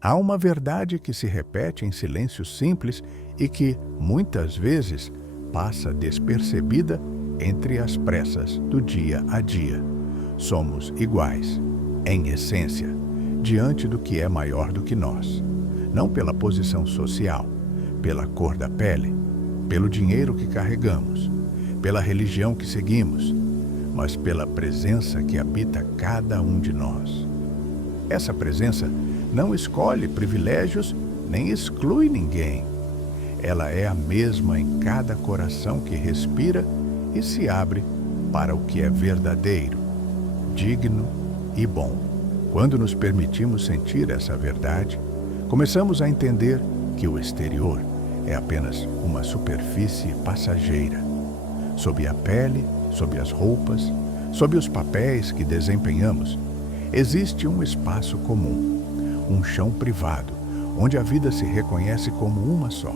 Há uma verdade que se repete em silêncio simples e que, muitas vezes, passa despercebida entre as pressas do dia a dia. Somos iguais, em essência, diante do que é maior do que nós. Não pela posição social, pela cor da pele, pelo dinheiro que carregamos, pela religião que seguimos, mas pela presença que habita cada um de nós. Essa presença não escolhe privilégios nem exclui ninguém. Ela é a mesma em cada coração que respira e se abre para o que é verdadeiro, digno e bom. Quando nos permitimos sentir essa verdade, começamos a entender que o exterior é apenas uma superfície passageira. Sob a pele, sob as roupas, sob os papéis que desempenhamos, existe um espaço comum, um chão privado, onde a vida se reconhece como uma só.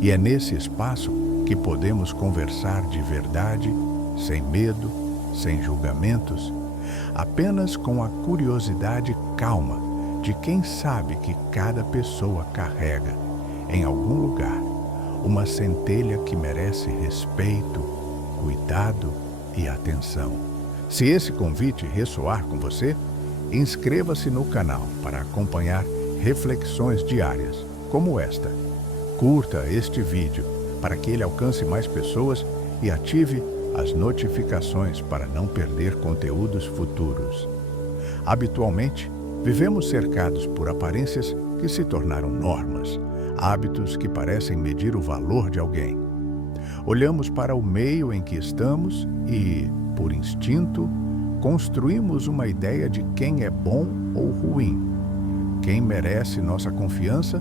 E é nesse espaço que podemos conversar de verdade, sem medo, sem julgamentos, apenas com a curiosidade calma de quem sabe que cada pessoa carrega, em algum lugar, uma centelha que merece respeito, cuidado e atenção. Se esse convite ressoar com você, inscreva-se no canal para acompanhar reflexões diárias como esta. Curta este vídeo para que ele alcance mais pessoas e ative as notificações para não perder conteúdos futuros. Habitualmente, vivemos cercados por aparências que se tornaram normas, hábitos que parecem medir o valor de alguém. Olhamos para o meio em que estamos e, por instinto, construímos uma ideia de quem é bom ou ruim, quem merece nossa confiança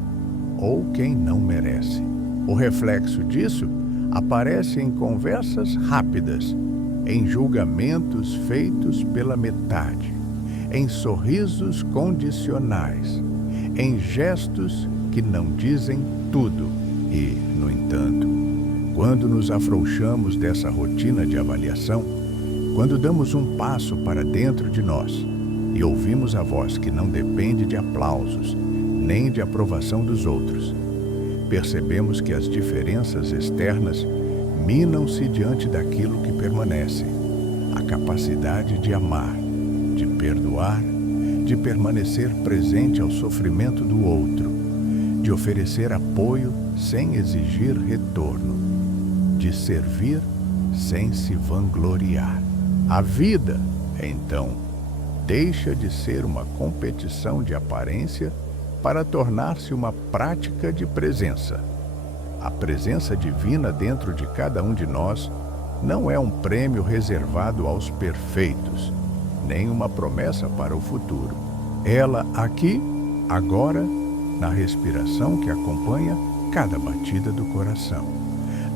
ou quem não merece. O reflexo disso aparece em conversas rápidas, em julgamentos feitos pela metade, em sorrisos condicionais, em gestos que não dizem tudo. E, no entanto, quando nos afrouxamos dessa rotina de avaliação, quando damos um passo para dentro de nós e ouvimos a voz que não depende de aplausos, nem de aprovação dos outros, percebemos que as diferenças externas minam-se diante daquilo que permanece, a capacidade de amar, de perdoar, de permanecer presente ao sofrimento do outro, de oferecer apoio sem exigir retorno, de servir sem se vangloriar. A vida, então, deixa de ser uma competição de aparência para tornar-se uma prática de presença. A presença divina dentro de cada um de nós não é um prêmio reservado aos perfeitos, nem uma promessa para o futuro. Ela aqui, agora, na respiração que acompanha cada batida do coração,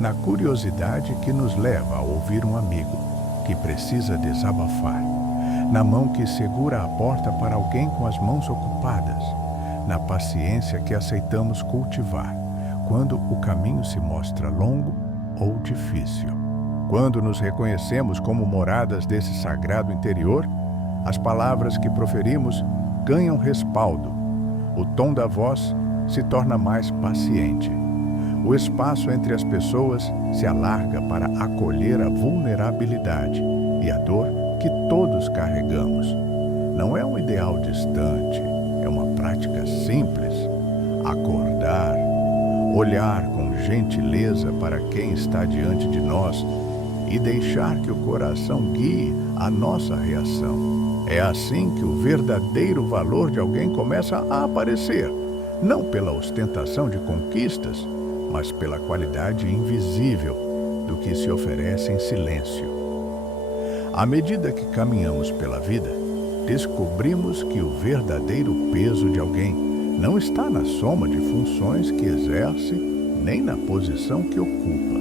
na curiosidade que nos leva a ouvir um amigo que precisa desabafar, na mão que segura a porta para alguém com as mãos ocupadas, na paciência que aceitamos cultivar quando o caminho se mostra longo ou difícil. Quando nos reconhecemos como moradas desse sagrado interior, as palavras que proferimos ganham respaldo, o tom da voz se torna mais paciente. O espaço entre as pessoas se alarga para acolher a vulnerabilidade e a dor que todos carregamos. Não é um ideal distante, é uma prática simples. Acordar, olhar com gentileza para quem está diante de nós e deixar que o coração guie a nossa reação. É assim que o verdadeiro valor de alguém começa a aparecer, não pela ostentação de conquistas, mas pela qualidade invisível do que se oferece em silêncio. À medida que caminhamos pela vida, descobrimos que o verdadeiro peso de alguém não está na soma de funções que exerce, nem na posição que ocupa,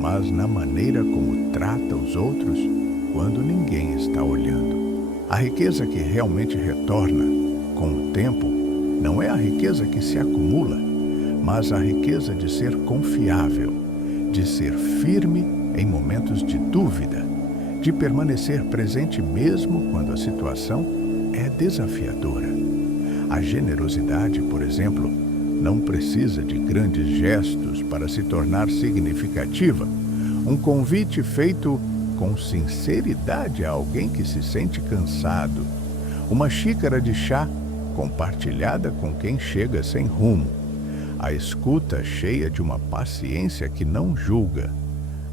mas na maneira como trata os outros quando ninguém está olhando. A riqueza que realmente retorna com o tempo não é a riqueza que se acumula, mas a riqueza de ser confiável, de ser firme em momentos de dúvida, de permanecer presente mesmo quando a situação é desafiadora. A generosidade, por exemplo, não precisa de grandes gestos para se tornar significativa. Um convite feito com sinceridade a alguém que se sente cansado. Uma xícara de chá compartilhada com quem chega sem rumo. A escuta cheia de uma paciência que não julga,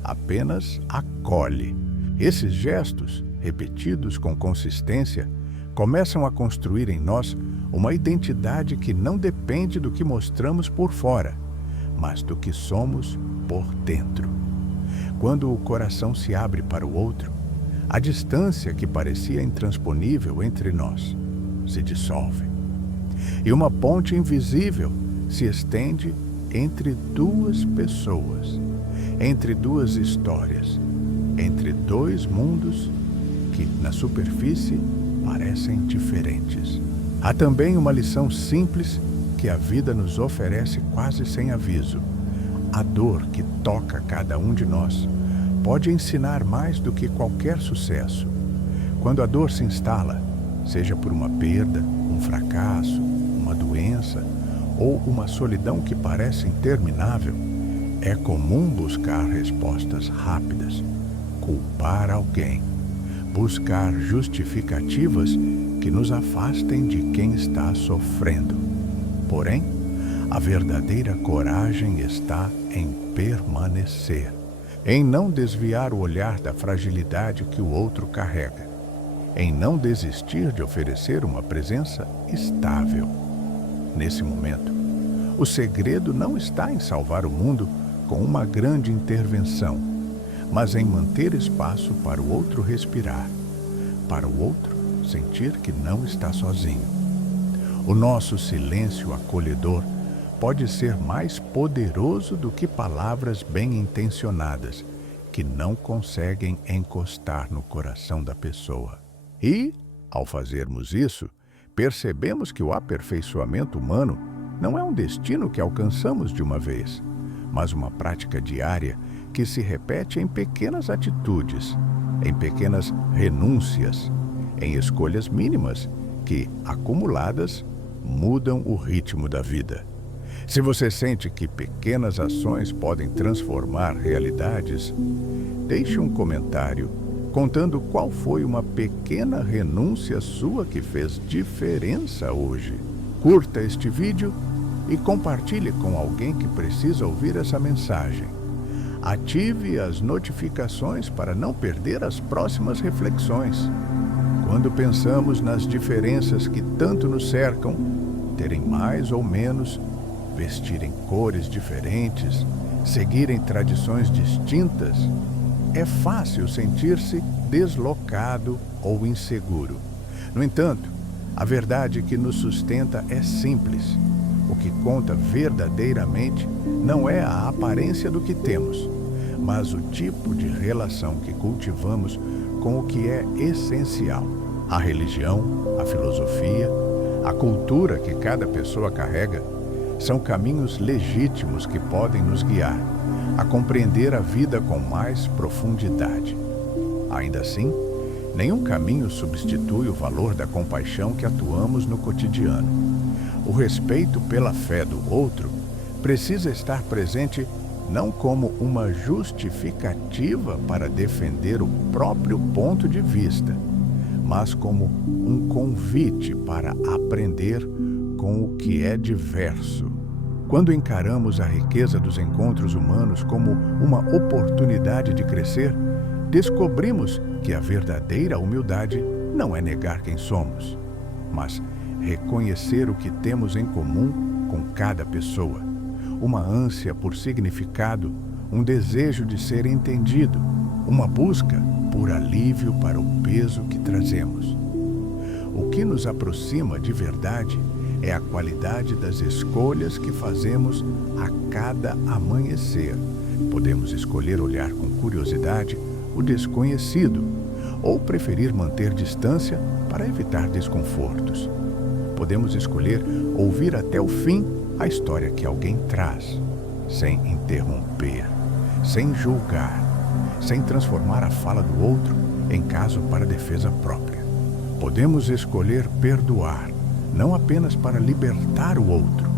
apenas acolhe. Esses gestos, repetidos com consistência, começam a construir em nós uma identidade que não depende do que mostramos por fora, mas do que somos por dentro. Quando o coração se abre para o outro, a distância que parecia intransponível entre nós se dissolve. E uma ponte invisível se estende entre duas pessoas, entre duas histórias, entre dois mundos que, na superfície, parecem diferentes. Há também uma lição simples que a vida nos oferece quase sem aviso. A dor que toca cada um de nós pode ensinar mais do que qualquer sucesso. Quando a dor se instala, seja por uma perda, um fracasso, uma doença ou uma solidão que parece interminável, é comum buscar respostas rápidas, culpar alguém, buscar justificativas que nos afastem de quem está sofrendo. Porém, a verdadeira coragem está em permanecer, em não desviar o olhar da fragilidade que o outro carrega, em não desistir de oferecer uma presença estável. Nesse momento, o segredo não está em salvar o mundo com uma grande intervenção, mas em manter espaço para o outro respirar, para o outro sentir que não está sozinho. O nosso silêncio acolhedor pode ser mais poderoso do que palavras bem-intencionadas que não conseguem encostar no coração da pessoa. E, ao fazermos isso, percebemos que o aperfeiçoamento humano não é um destino que alcançamos de uma vez, mas uma prática diária que se repete em pequenas atitudes, em pequenas renúncias, em escolhas mínimas que, acumuladas, mudam o ritmo da vida. Se você sente que pequenas ações podem transformar realidades, deixe um comentário contando qual foi uma pequena renúncia sua que fez diferença hoje. Curta este vídeo e compartilhe com alguém que precisa ouvir essa mensagem. Ative as notificações para não perder as próximas reflexões. Quando pensamos nas diferenças que tanto nos cercam, terem mais ou menos, vestirem cores diferentes, seguirem tradições distintas, é fácil sentir-se deslocado ou inseguro. No entanto, a verdade que nos sustenta é simples. O que conta verdadeiramente não é a aparência do que temos, mas o tipo de relação que cultivamos com o que é essencial. A religião, a filosofia, a cultura que cada pessoa carrega são caminhos legítimos que podem nos guiar a compreender a vida com mais profundidade. Ainda assim, nenhum caminho substitui o valor da compaixão que atuamos no cotidiano. O respeito pela fé do outro precisa estar presente não como uma justificativa para defender o próprio ponto de vista, mas como um convite para aprender com o que é diverso. Quando encaramos a riqueza dos encontros humanos como uma oportunidade de crescer, descobrimos que a verdadeira humildade não é negar quem somos, mas reconhecer o que temos em comum com cada pessoa. Uma ânsia por significado, um desejo de ser entendido, uma busca por alívio para o peso que trazemos. O que nos aproxima de verdade é a qualidade das escolhas que fazemos a cada amanhecer. Podemos escolher olhar com curiosidade o desconhecido ou preferir manter distância para evitar desconfortos. Podemos escolher ouvir até o fim a história que alguém traz, sem interromper, sem julgar, sem transformar a fala do outro em caso para defesa própria. Podemos escolher perdoar, não apenas para libertar o outro,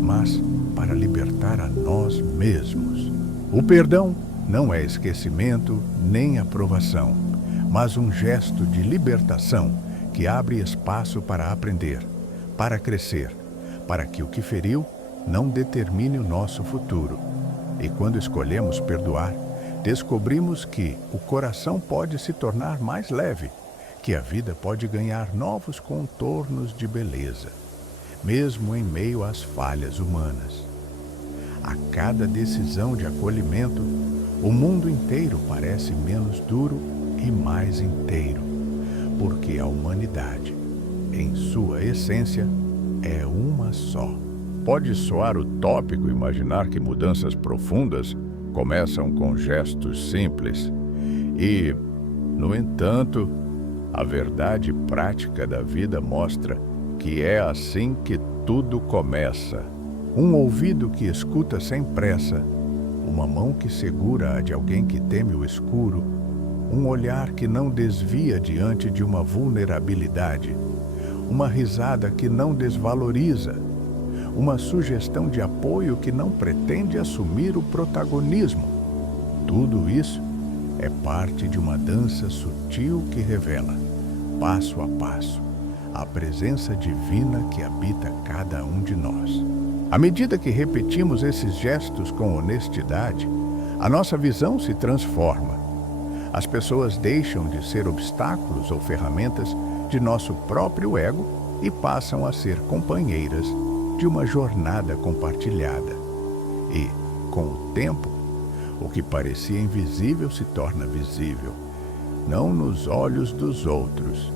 mas para libertar a nós mesmos. O perdão não é esquecimento nem aprovação, mas um gesto de libertação que abre espaço para aprender, para crescer, para que o que feriu não determine o nosso futuro. E quando escolhemos perdoar, descobrimos que o coração pode se tornar mais leve, que a vida pode ganhar novos contornos de beleza, mesmo em meio às falhas humanas. A cada decisão de acolhimento, o mundo inteiro parece menos duro e mais inteiro, porque a humanidade, em sua essência, é uma só. Pode soar utópico imaginar que mudanças profundas começam com gestos simples. E, no entanto, a verdade prática da vida mostra que é assim que tudo começa. Um ouvido que escuta sem pressa, uma mão que segura a de alguém que teme o escuro, um olhar que não desvia diante de uma vulnerabilidade, uma risada que não desvaloriza, uma sugestão de apoio que não pretende assumir o protagonismo. Tudo isso é parte de uma dança sutil que revela, passo a passo, a presença divina que habita cada um de nós. À medida que repetimos esses gestos com honestidade, a nossa visão se transforma. As pessoas deixam de ser obstáculos ou ferramentas de nosso próprio ego e passam a ser companheiras de uma jornada compartilhada. E, com o tempo, o que parecia invisível se torna visível, não nos olhos dos outros,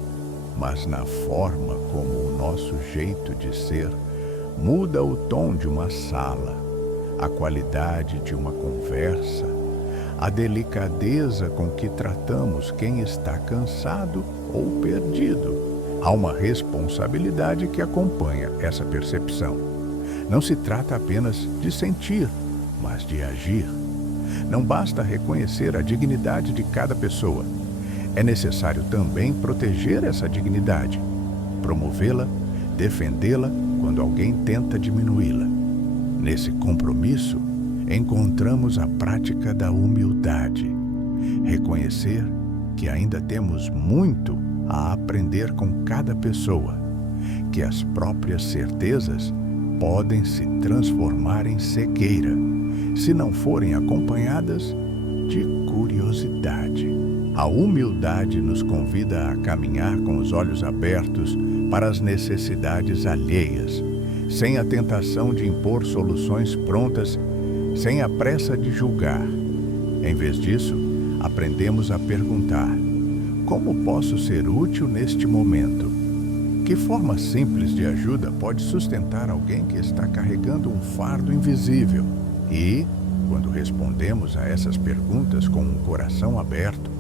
mas na forma como o nosso jeito de ser muda o tom de uma sala, a qualidade de uma conversa, a delicadeza com que tratamos quem está cansado ou perdido. Há uma responsabilidade que acompanha essa percepção. Não se trata apenas de sentir, mas de agir. Não basta reconhecer a dignidade de cada pessoa. É necessário também proteger essa dignidade, promovê-la, defendê-la quando alguém tenta diminuí-la. Nesse compromisso, encontramos a prática da humildade. Reconhecer que ainda temos muito a aprender com cada pessoa, que as próprias certezas podem se transformar em cegueira, se não forem acompanhadas de curiosidade. A humildade nos convida a caminhar com os olhos abertos para as necessidades alheias, sem a tentação de impor soluções prontas, sem a pressa de julgar. Em vez disso, aprendemos a perguntar: como posso ser útil neste momento? Que forma simples de ajuda pode sustentar alguém que está carregando um fardo invisível? E, quando respondemos a essas perguntas com um coração aberto,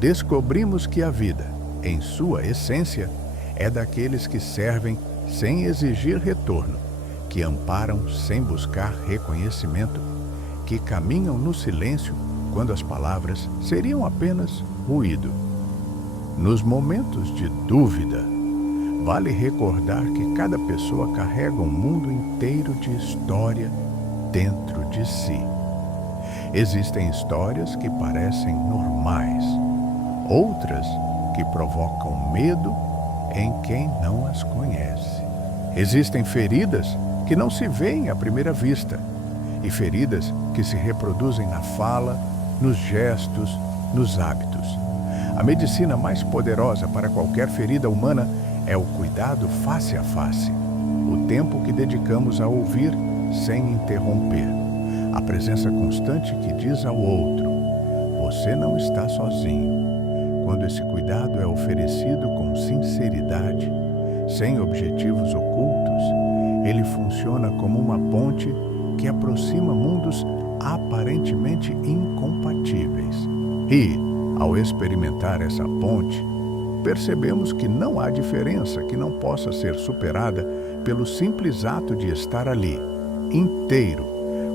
descobrimos que a vida, em sua essência, é daqueles que servem sem exigir retorno, que amparam sem buscar reconhecimento, que caminham no silêncio quando as palavras seriam apenas ruído. Nos momentos de dúvida, vale recordar que cada pessoa carrega um mundo inteiro de história dentro de si. Existem histórias que parecem normais, outras que provocam medo em quem não as conhece. Existem feridas que não se veem à primeira vista, e feridas que se reproduzem na fala, nos gestos, nos hábitos. A medicina mais poderosa para qualquer ferida humana é o cuidado face a face, o tempo que dedicamos a ouvir sem interromper, a presença constante que diz ao outro: você não está sozinho. Quando esse cuidado é oferecido com sinceridade, sem objetivos ocultos, ele funciona como uma ponte que aproxima mundos aparentemente incompatíveis. E, ao experimentar essa ponte, percebemos que não há diferença que não possa ser superada pelo simples ato de estar ali, inteiro,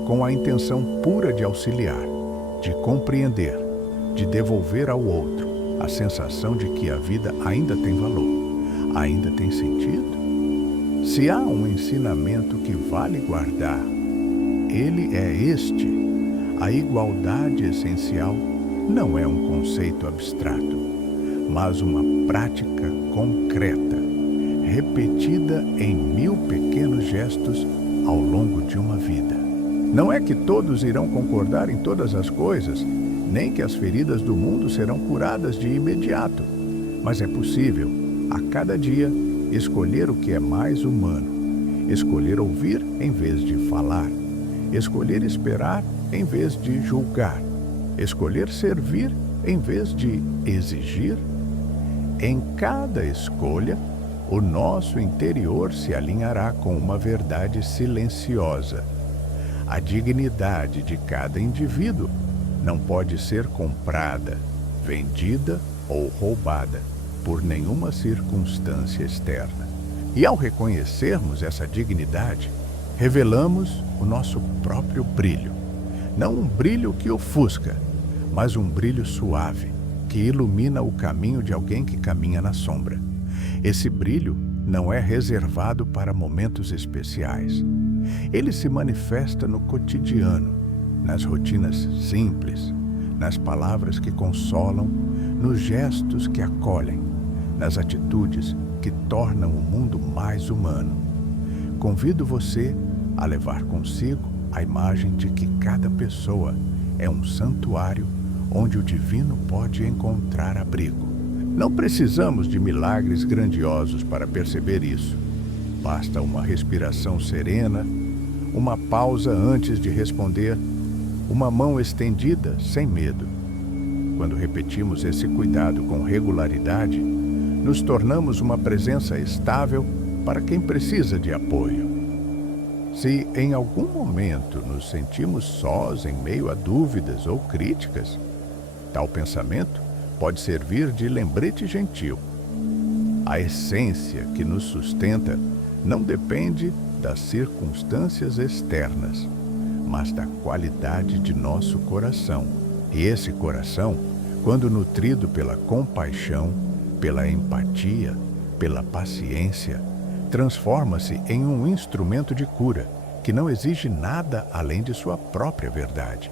com a intenção pura de auxiliar, de compreender, de devolver ao outro a sensação de que a vida ainda tem valor, ainda tem sentido. Se há um ensinamento que vale guardar, ele é este: a igualdade essencial não é um conceito abstrato, mas uma prática concreta, repetida em 1000 pequenos gestos ao longo de uma vida. Não é que todos irão concordar em todas as coisas, nem que as feridas do mundo serão curadas de imediato, mas é possível, a cada dia, escolher o que é mais humano, escolher ouvir em vez de falar, escolher esperar em vez de julgar, escolher servir em vez de exigir. Em cada escolha, o nosso interior se alinhará com uma verdade silenciosa. A dignidade de cada indivíduo não pode ser comprada, vendida ou roubada por nenhuma circunstância externa. E ao reconhecermos essa dignidade, revelamos o nosso próprio brilho. Não um brilho que ofusca, mas um brilho suave, que ilumina o caminho de alguém que caminha na sombra. Esse brilho não é reservado para momentos especiais. Ele se manifesta no cotidiano, nas rotinas simples, nas palavras que consolam, nos gestos que acolhem, nas atitudes que tornam o mundo mais humano. Convido você a levar consigo a imagem de que cada pessoa é um santuário onde o divino pode encontrar abrigo. Não precisamos de milagres grandiosos para perceber isso. Basta uma respiração serena, uma pausa antes de responder, uma mão estendida sem medo. Quando repetimos esse cuidado com regularidade, nos tornamos uma presença estável para quem precisa de apoio. Se em algum momento nos sentimos sós em meio a dúvidas ou críticas, tal pensamento pode servir de lembrete gentil. A essência que nos sustenta não depende das circunstâncias externas, mas da qualidade de nosso coração. E esse coração, quando nutrido pela compaixão, pela empatia, pela paciência, transforma-se em um instrumento de cura que não exige nada além de sua própria verdade.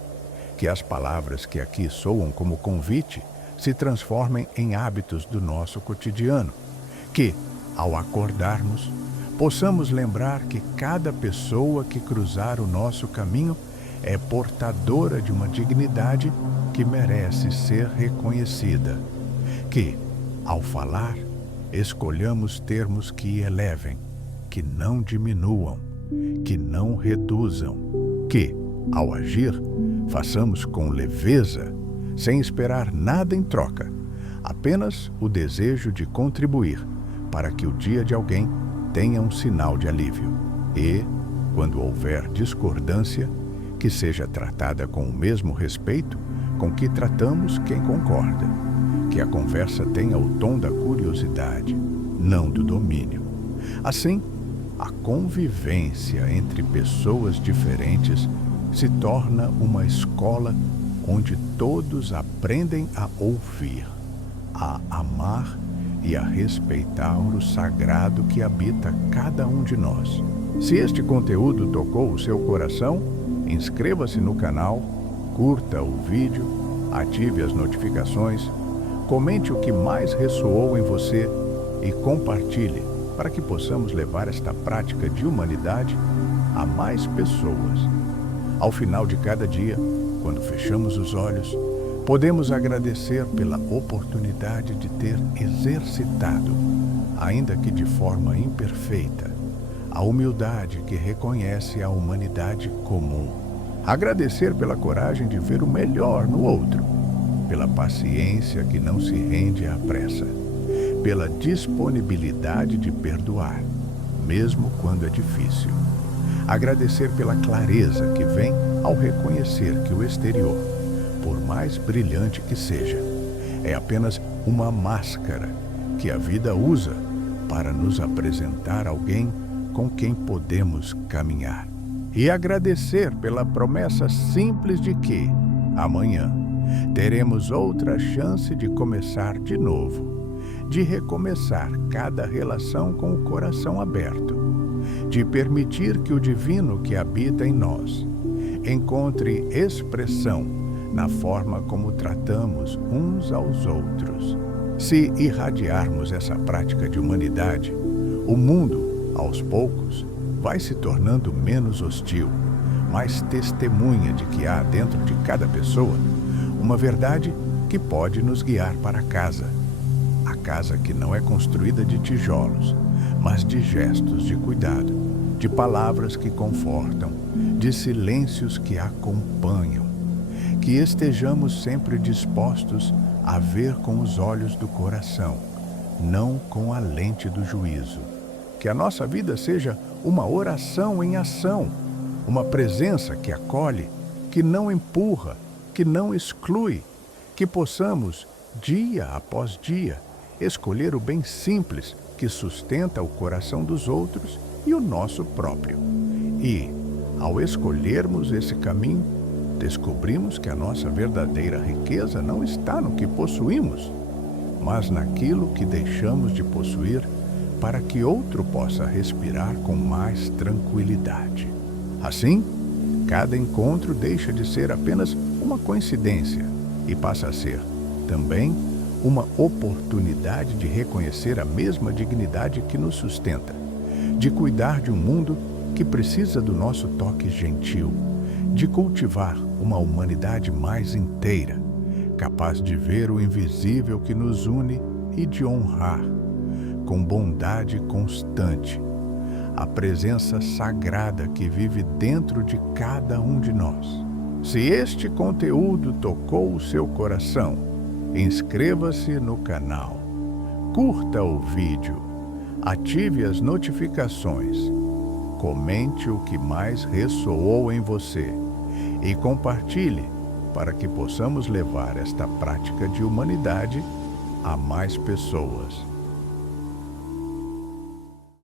Que as palavras que aqui soam como convite se transformem em hábitos do nosso cotidiano. Que, ao acordarmos, possamos lembrar que cada pessoa que cruzar o nosso caminho é portadora de uma dignidade que merece ser reconhecida. Que, ao falar, escolhamos termos que elevem, que não diminuam, que não reduzam. Que, ao agir, façamos com leveza, sem esperar nada em troca, apenas o desejo de contribuir para que o dia de alguém tenha um sinal de alívio. E, quando houver discordância, que seja tratada com o mesmo respeito com que tratamos quem concorda. Que a conversa tenha o tom da curiosidade, não do domínio. Assim, a convivência entre pessoas diferentes se torna uma escola onde todos aprendem a ouvir, a amar e a respeitar o sagrado que habita cada um de nós. Se este conteúdo tocou o seu coração, inscreva-se no canal, curta o vídeo, ative as notificações, comente o que mais ressoou em você e compartilhe para que possamos levar esta prática de humanidade a mais pessoas. Ao final de cada dia, quando fechamos os olhos, podemos agradecer pela oportunidade de ter exercitado, ainda que de forma imperfeita, a humildade que reconhece a humanidade comum. Agradecer pela coragem de ver o melhor no outro, pela paciência que não se rende à pressa, pela disponibilidade de perdoar, mesmo quando é difícil. Agradecer pela clareza que vem ao reconhecer que o exterior, por mais brilhante que seja, é apenas uma máscara que a vida usa para nos apresentar alguém com quem podemos caminhar. E agradecer pela promessa simples de que, amanhã, teremos outra chance de começar de novo, de recomeçar cada relação com o coração aberto, de permitir que o divino que habita em nós encontre expressão na forma como tratamos uns aos outros. Se irradiarmos essa prática de humanidade, o mundo, aos poucos, vai se tornando menos hostil, mais testemunha de que há dentro de cada pessoa uma verdade que pode nos guiar para casa. A casa que não é construída de tijolos, mas de gestos de cuidado, de palavras que confortam, de silêncios que acompanham. Que estejamos sempre dispostos a ver com os olhos do coração, não com a lente do juízo. Que a nossa vida seja uma oração em ação, uma presença que acolhe, que não empurra, que não exclui, que possamos, dia após dia, escolher o bem simples que sustenta o coração dos outros e o nosso próprio. E, ao escolhermos esse caminho, descobrimos que a nossa verdadeira riqueza não está no que possuímos, mas naquilo que deixamos de possuir para que outro possa respirar com mais tranquilidade. Assim, cada encontro deixa de ser apenas uma coincidência e passa a ser, também, uma oportunidade de reconhecer a mesma dignidade que nos sustenta, de cuidar de um mundo que precisa do nosso toque gentil, de cultivar uma humanidade mais inteira, capaz de ver o invisível que nos une e de honrar, com bondade constante, a presença sagrada que vive dentro de cada um de nós. Se este conteúdo tocou o seu coração, inscreva-se no canal, curta o vídeo, ative as notificações, comente o que mais ressoou em você e compartilhe para que possamos levar esta prática de humanidade a mais pessoas.